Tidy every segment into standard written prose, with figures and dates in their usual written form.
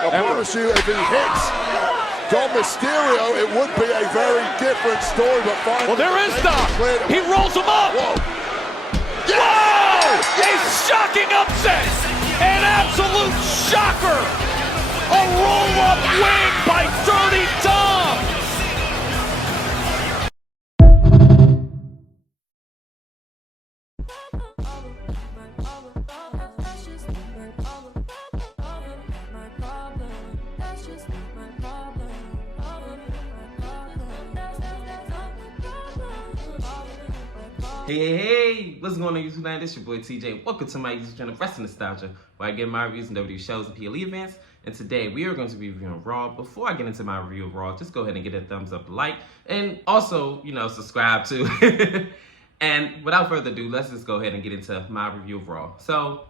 I promise you, if he hits Dom Mysterio, it would be a very different story. But finally, well, there is Dom. He rolls him up. Whoa! Yes! Whoa! A shocking upset. An absolute shocker. A roll-up win by Dirty Dom. Hey, what's going on YouTube land? It's your boy TJ. Welcome to my YouTube channel, Wrestling Nostalgia, where I get my reviews and WWE shows and PLE events. And today we are going to be reviewing Raw. Before I get into my review of Raw, just go ahead and get a thumbs up, like, and also, subscribe too. And without further ado, let's just go ahead and get into my review of Raw. So,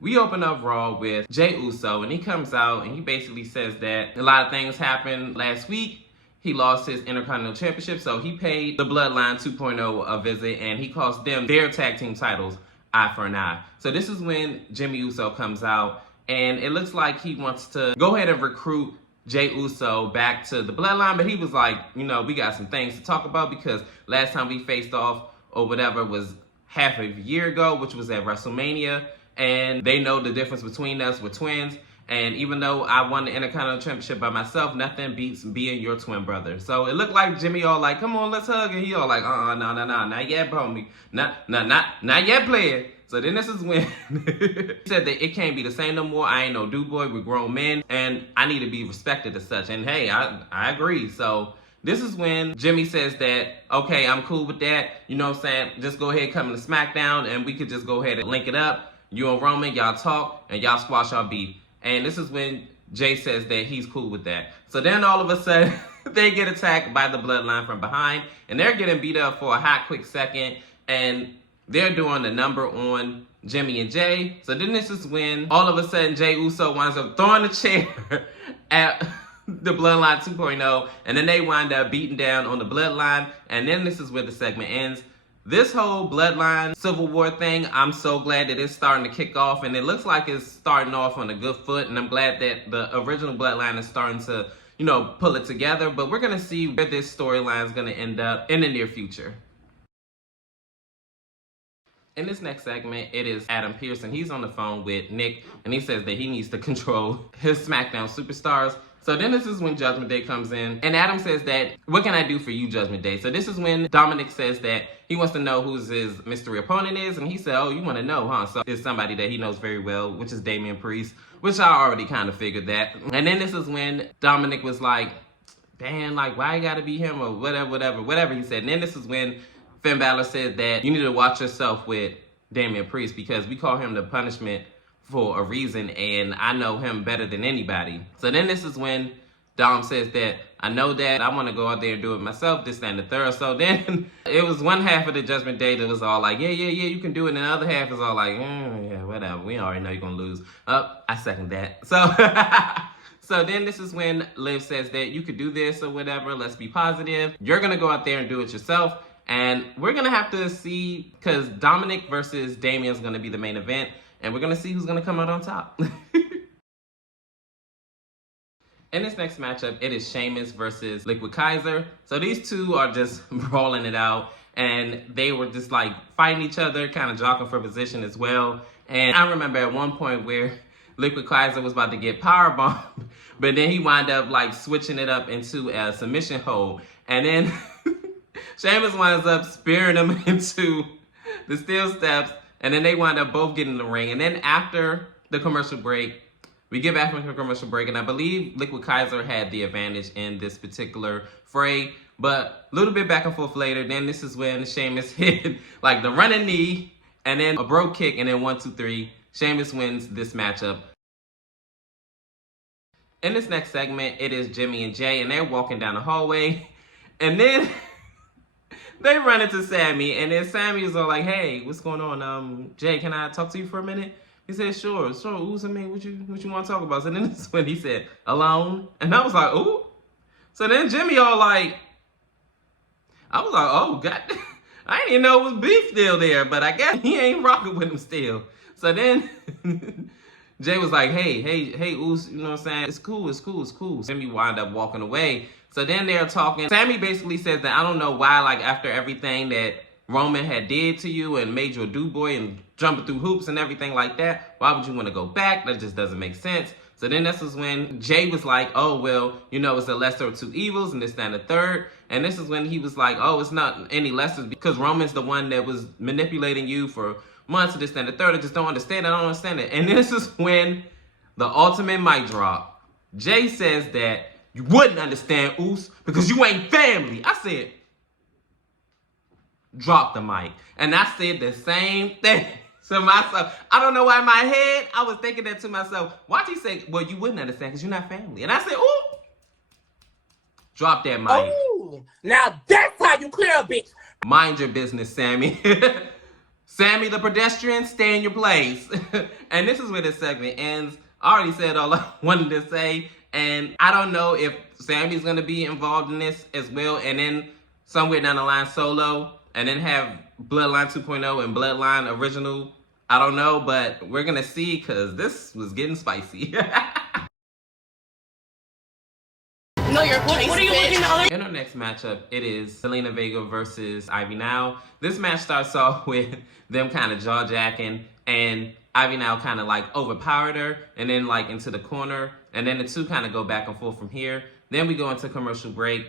we open up Raw with Jey Uso, and he comes out and he basically says that a lot of things happened last week. He lost his Intercontinental Championship, so he paid the Bloodline 2.0 a visit, and he cost them their tag team titles eye for an eye. So this is when Jimmy Uso comes out, and it looks like he wants to go ahead and recruit Jey Uso back to the Bloodline, but he was like, we got some things to talk about because last time we faced off or whatever was half a year ago, which was at WrestleMania, and they know the difference between us. We're twins. And even though I won the Intercontinental Championship by myself, nothing beats being your twin brother. So it looked like Jimmy all like, come on, let's hug. And he all like, no, not yet, homie. Not yet, player. So then this is when he said that it can't be the same no more. I ain't no dude boy, we're grown men. And I need to be respected as such. And hey, I agree. So this is when Jimmy says that, okay, I'm cool with that. You know what I'm saying? Just go ahead, come to SmackDown, and we could just go ahead and link it up. You and Roman, y'all talk, and y'all squash our beef. And this is when Jay says that he's cool with that. So then all of a sudden, they get attacked by the Bloodline from behind. And they're getting beat up for a hot, quick second. And they're doing the number on Jimmy and Jay. So then this is when all of a sudden Jey Uso winds up throwing a chair at the Bloodline 2.0. And then they wind up beating down on the Bloodline. And then this is where the segment ends. This whole Bloodline Civil War thing, I'm so glad that it's starting to kick off, and it looks like it's starting off on a good foot, and I'm glad that the original Bloodline is starting to, pull it together, but we're going to see where this storyline is going to end up in the near future. In this next segment, it is Adam Pearce. He's on the phone with Nick, and he says that he needs to control his SmackDown superstars. So then this is when Judgment Day comes in, and Adam says that, what can I do for you, Judgment Day? So this is when Dominic says that he wants to know who his mystery opponent is, and he said, oh, you want to know, huh? So it's somebody that he knows very well, which is Damian Priest, which I already kind of figured that. And then this is when Dominic was like, damn, like, why you gotta be him, or whatever he said. And then this is when Finn Balor said that you need to watch yourself with Damian Priest because we call him the punishment for a reason, and I know him better than anybody. So then this is when Dom says that, I know that, I want to go out there and do it myself, this, that, and the third. So then it was one half of the Judgment Day that was all like, yeah, you can do it. And the other half is all like, yeah, whatever. We already know you're going to lose. I second that. So, so then this is when Liv says that you could do this or whatever. Let's be positive. You're going to go out there and do it yourself. And we're going to have to see, because Dominic versus Damian is going to be the main event. And we're going to see who's going to come out on top. In this next matchup, it is Sheamus versus Liquid Kaiser. So these two are just brawling it out. And they were just like fighting each other, kind of jockeying for position as well. And I remember at one point where Liquid Kaiser was about to get powerbombed. But then he wound up like switching it up into a submission hold. And then Sheamus winds up spearing him into the steel steps. And then they wind up both getting in the ring. And then after the commercial break, we get back from the commercial break. And I believe Liquid Kaiser had the advantage in this particular fray. But a little bit back and forth later, then this is when Sheamus hit like the running knee. And then a brogue kick. And then 1, 2, 3. Sheamus wins this matchup. In this next segment, it is Jimmy and Jay. And they're walking down the hallway. And then they run into Sammy, and then Sammy is all like, hey, what's going on? Jay, can I talk to you for a minute? He said, sure. Ooh, I mean, what you want to talk about? So then this is when he said, alone. And I was like, ooh. So then Jimmy all like, I was like, oh, God. I didn't even know it was beef still there, but I guess he ain't rocking with him still. So then Jay was like, hey, Uso, you know what I'm saying? It's cool. Sammy wound up walking away. So then they're talking. Sammy basically says that I don't know why, like after everything that Roman had did to you and made you a do-boy and jumping through hoops and everything like that, why would you want to go back? That just doesn't make sense. So then this is when Jay was like, oh, well, you know, it's the lesser of two evils and this, that, and the third. And this is when he was like, oh, it's not any lesser because Roman's the one that was manipulating you for months of this, that, and the third. I just don't understand. I don't understand it. And this is when the ultimate mic drop. Jay says that you wouldn't understand, Uso, because you ain't family. I said, drop the mic. And I said the same thing to myself. I don't know why in my head I was thinking that to myself. Watch he say, well, you wouldn't understand because you're not family. And I said, ooh, drop that mic. Oh, now that's how you clear a bitch. Mind your business, Sammy. Sammy the pedestrian, stay in your place. And this is where this segment ends. I already said all I wanted to say. And I don't know if Sammy's going to be involved in this as well. And then somewhere down the line, Solo. And then have Bloodline 2.0 and Bloodline Original. I don't know, but we're going to see because this was getting spicy. Know your place, what are you looking at? In our next matchup, it is Zelina Vega versus Ivy Now. This match starts off with them kind of jaw-jacking, and Ivy Now kind of like overpowered her, and then like into the corner, and then the two kind of go back and forth from here. Then we go into commercial break,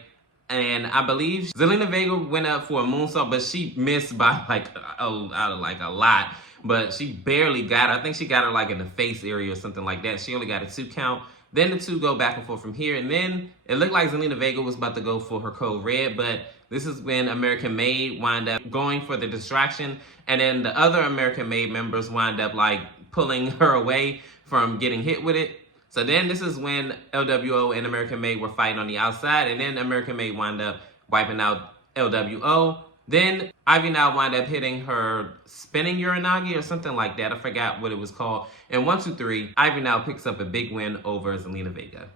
and I believe Zelina Vega went up for a moonsault, but she missed by like a lot. But she barely got her. I think she got her like in the face area or something like that. She only got a 2 count. Then the two go back and forth from here. And then it looked like Zelina Vega was about to go for her code red. But this is when American Made wind up going for the distraction. And then the other American Made members wind up like pulling her away from getting hit with it. So then this is when LWO and American Made were fighting on the outside. And then American Made wind up wiping out LWO. Then Ivy Now wind up hitting her spinning Uranagi or something like that. I forgot what it was called. And 1, 2, 3, Ivy Now picks up a big win over Zelina Vega.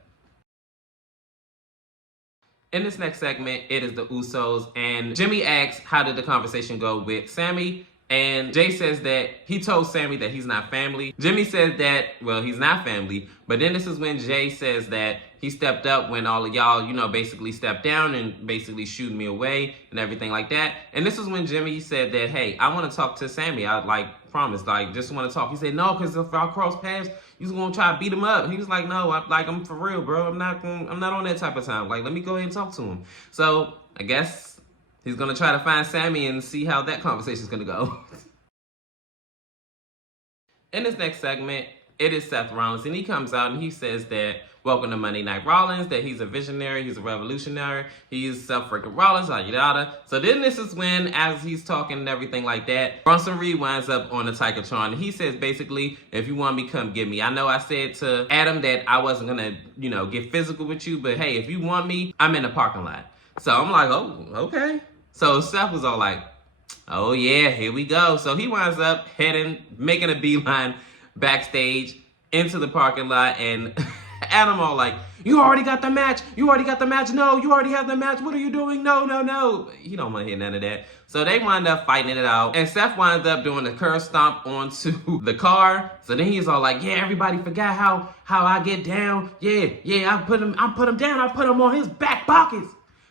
In this next segment, it is the Usos. And Jimmy asks, how did the conversation go with Sammy? And Jay says that he told Sammy that he's not family. Jimmy says that, well, he's not family. But then this is when Jay says that he stepped up when all of y'all, you know, basically stepped down and basically shooed me away and everything like that. And this is when Jimmy said that, hey, I want to talk to Sammy. I like promise, like just want to talk. He said, no, because if I cross paths, you're going to try to beat him up. He was like, no, I'm for real, bro. I'm not on that type of time. Like, let me go ahead and talk to him. So I guess he's going to try to find Sammy and see how that conversation is going to go. In this next segment, it is Seth Rollins, and he comes out and he says that, welcome to Monday Night Rollins, that he's a visionary, he's a revolutionary, he's Seth-freaking Rollins, yada. So then this is when, as he's talking and everything like that, Bronson Reed winds up on the Titantron, and he says basically, if you want me, come get me. I know I said to Adam that I wasn't going to, you know, get physical with you, but hey, if you want me, I'm in the parking lot. So I'm like, oh, okay. So Seth was all like, oh yeah, here we go. So he winds up making a beeline backstage into the parking lot, and Adam all like, you already got the match. No, you already have the match. What are you doing? No. He don't want to hear none of that. So they wind up fighting it out, and Seth winds up doing the curb stomp onto the car. So then he's all like, yeah, everybody forgot how I get down. Yeah, I put him down. I put him on his back pockets.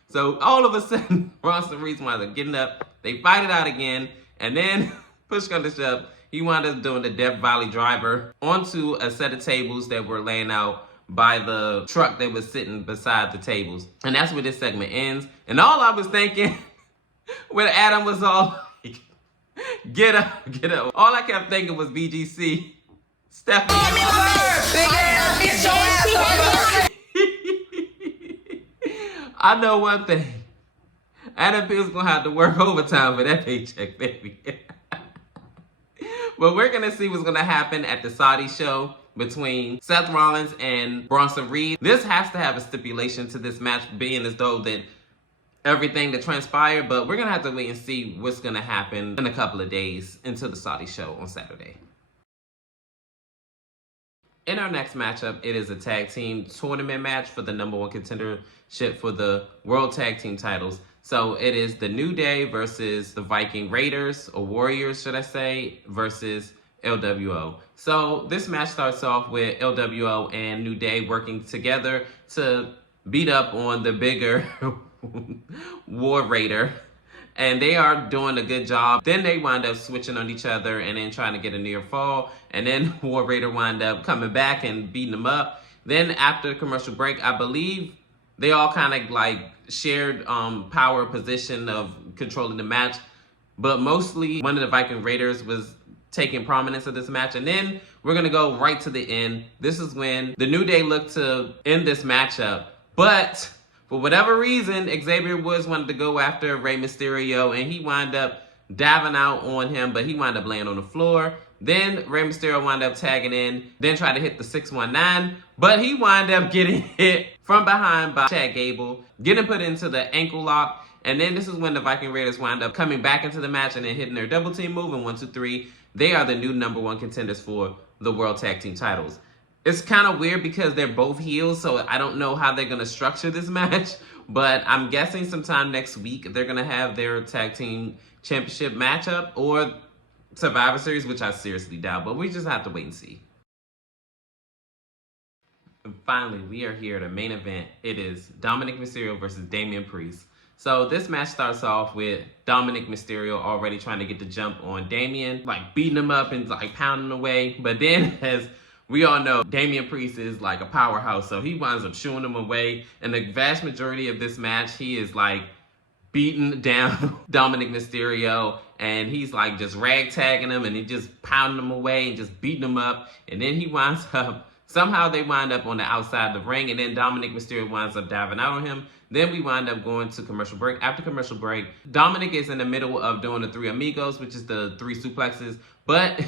So all of a sudden, Bronson Reed winds up getting up. They fight it out again, and then push comes to shove, he wound up doing the Death Valley driver onto a set of tables that were laying out by the truck that was sitting beside the tables. And that's where this segment ends. And all I was thinking, when Adam was all like, get up. All I kept thinking was BGC. Stephanie. I know one thing. Adam Pearce gonna have to work overtime for that paycheck, baby. But we're gonna see what's gonna happen at the Saudi show between Seth Rollins and Bronson Reed. This has to have a stipulation to this match, being as though that everything that transpired, but we're gonna have to wait and see what's gonna happen in a couple of days until the Saudi show on Saturday. In our next matchup, it is a tag team tournament match for the #1 contendership for the World Tag Team titles. So it is the New Day versus the Viking Raiders, or Warriors, should I say, versus LWO. So this match starts off with LWO and New Day working together to beat up on the bigger War Raider. And they are doing a good job. Then they wind up switching on each other and then trying to get a near fall. And then War Raider wind up coming back and beating them up. Then after the commercial break, I believe they all kind of like shared power position of controlling the match. But mostly one of the Viking Raiders was taking prominence of this match. And then we're going to go right to the end. This is when the New Day looked to end this matchup. But for whatever reason, Xavier Woods wanted to go after Rey Mysterio, and he wound up diving out on him, but he wound up laying on the floor. Then Rey Mysterio wound up tagging in, then tried to hit the 619, but he wound up getting hit from behind by Chad Gable, getting put into the ankle lock. And then this is when the Viking Raiders wind up coming back into the match and then hitting their double team move. And 1, 2, 3, they are the new #1 contenders for the World Tag Team titles. It's kind of weird because they're both heels, so I don't know how they're going to structure this match. But I'm guessing sometime next week they're going to have their tag team championship matchup or Survivor Series, which I seriously doubt. But we just have to wait and see. And finally, we are here at a main event. It is Dominic Mysterio versus Damian Priest. So this match starts off with Dominic Mysterio already trying to get the jump on Damian, like beating him up and like pounding away. But then, as we all know, Damian Priest is like a powerhouse, so he winds up chewing him away. And the vast majority of this match, he is like beating down Dominic Mysterio, and he's like just ragtagging him, and he just pounding him away and just beating him up. And then he winds up, somehow they wind up on the outside of the ring, and then Dominic Mysterio winds up diving out on him. Then we wind up going to commercial break. After commercial break, Dominic is in the middle of doing the 3 amigos, which is the 3 suplexes, but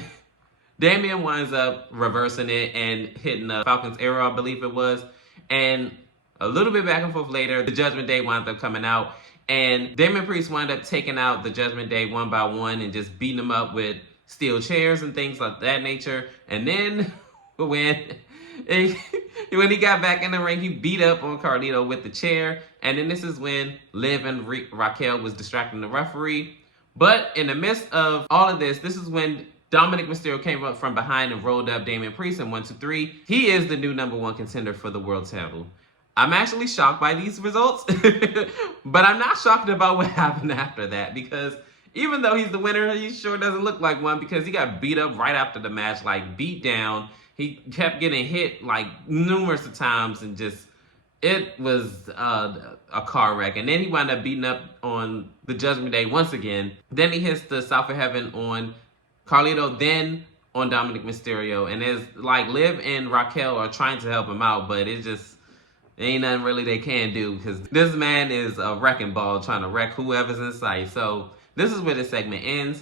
Damian winds up reversing it and hitting a Falcon's Arrow, I believe it was. And a little bit back and forth later, the Judgment Day winds up coming out, and Damian Priest wound up taking out the Judgment Day one by one and just beating them up with steel chairs and things like that nature. And then when he got back in the ring, he beat up on Carlito with the chair. And then this is when Liv and Raquel was distracting the referee. But in the midst of all of this, this is when Dominic Mysterio came up from behind and rolled up Damian Priest in 1, 2, 3. He is the new #1 contender for the world title. I'm actually shocked by these results, but I'm not shocked about what happened after that, because even though he's the winner, he sure doesn't look like one, because he got beat up right after the match, like beat down. He kept getting hit like numerous times, and just, it was a car wreck. And then he wound up beating up on the Judgment Day once again. Then he hits the South of Heaven on Carlito, then on Dominic Mysterio. And it's like Liv and Raquel are trying to help him out, but it just ain't nothing really they can do, because this man is a wrecking ball trying to wreck whoever's in sight. So this is where this segment ends.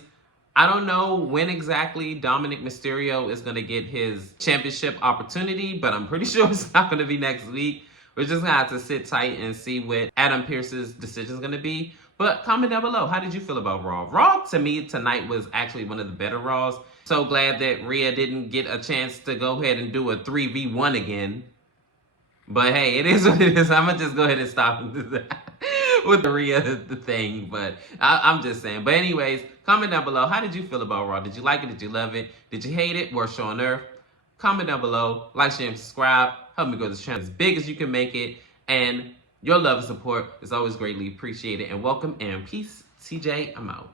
I don't know when exactly Dominic Mysterio is going to get his championship opportunity, but I'm pretty sure it's not going to be next week. We're just going to have to sit tight and see what Adam Pearce's decision is going to be. But comment down below, how did you feel about Raw? Raw, to me, tonight was actually one of the better Raws. So glad that Rhea didn't get a chance to go ahead and do a 3v1 again. But hey, it is what it is. I'm going to just go ahead and stop with the Rhea thing. But I'm just saying. But anyways, comment down below, how did you feel about Raw? Did you like it? Did you love it? Did you hate it? Worst show on earth? Comment down below. Like, share, and subscribe. Help me grow this channel as big as you can make it. And your love and support is always greatly appreciated. And welcome and peace. TJ, I'm out.